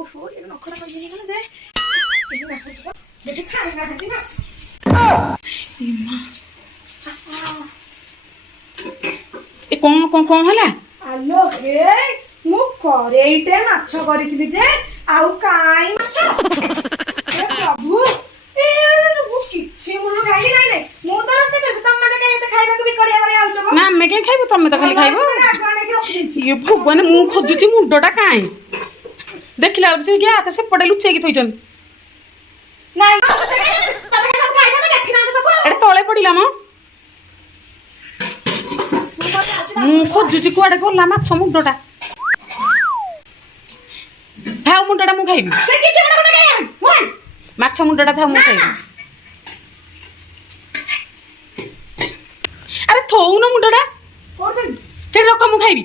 ଓହୋ ଏ ନଖରା କରିନି କଣ ଦେ ଦେଖେ ଖାଇ ନାହାନ୍ତି ନା ଏ କଣ ହେଲା? ଆଲୋ ହେ ମୁଁ କରେଇଟେ ମାଛ କରିଥିଲି ଯେ ଆଉ କାଇଁ ମାଛ ଏ ପ୍ରଭୁ ଏ ମୁଁ କିଛି ମୁଁ ଖାଇଲି ନାଇଁ ମୁଁ ତ ରୋଷେଇ କରିବି ତମ ମାନେ କାଇଁ ଏତେ ଖାଇବାକୁ ବିକଳିଆ ଭଳିଆ ଆଉଛ ନା ଆମେ କାଇଁ ଖାଇବୁ ତମେ ତ ଖାଲି ଖାଇବ। ଇଏ ଭଗବାନ ମୁଁ ଖୋଜୁଛି ମୁଣ୍ଡଟା କାଇଁ ଦେଖିଲା ବେଳକୁ ସେ ଗ୍ୟାସ ସେପଟେ ଲୁଚେଇକି ଥୋଇଛନ୍ତି। ଏଟା ତଳେ ପଡିଲା ମ ମୁଁ ଖୋଜୁଛି କୁଆଡେ ଗଲା ମାଛ ମୁଣ୍ଡଟା। ଥାଉ ମୁଣ୍ଡଟା ମୁଁ ଖାଇବି ମାଛ ମୁଣ୍ଡଟା ଥାଉ ମୁଁ ଖାଇବି। ଆରେ ଥଉନ ମୁଣ୍ଡଟା ସେଠି ରଖ ମୁଁ ଖାଇବି।